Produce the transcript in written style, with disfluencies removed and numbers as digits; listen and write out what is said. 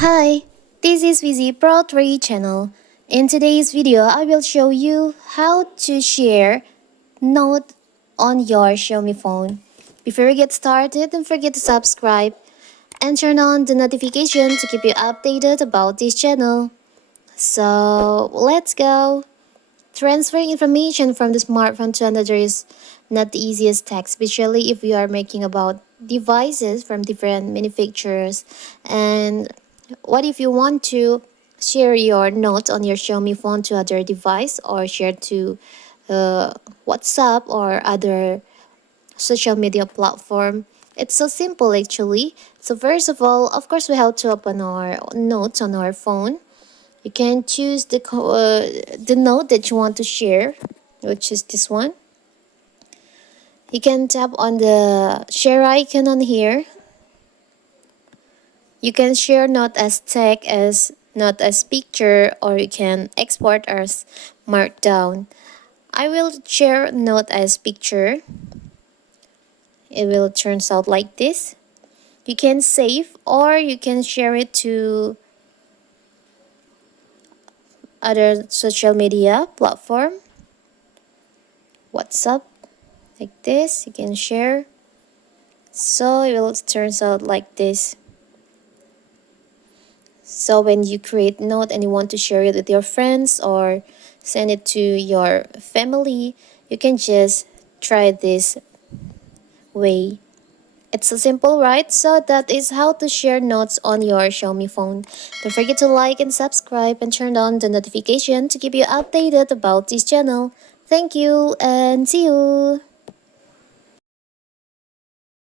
Hi, this is Vizi Pro 3 channel. In today's video, I will show you how to share note on your Xiaomi phone. Before we get started, don't forget to subscribe and turn on the notification to keep you updated about this channel. So, let's go. Transferring information from the smartphone to another is not the easiest task, especially if you are making about devices from different manufacturers. And what if you want to share your notes on your Xiaomi phone to other device or share to WhatsApp or other social media platform? It's so simple actually. So first of all, of course, we have to open our notes on our phone. You can choose the note that you want to share, which is this one. You can tap on the share icon on here. You can share note as text, as not as picture, or you can export as markdown. I will share note as picture. It will turn out like this. You can save or you can share it to other social media platform. WhatsApp, like this. You can share. So it will turn out like this. So when you create note and you want to share it with your friends or send it to your family, you can just try this way. It's so simple, right? So that is how to share notes on your Xiaomi phone. Don't forget to like and subscribe and turn on the notification to keep you updated about this channel. Thank you and see you!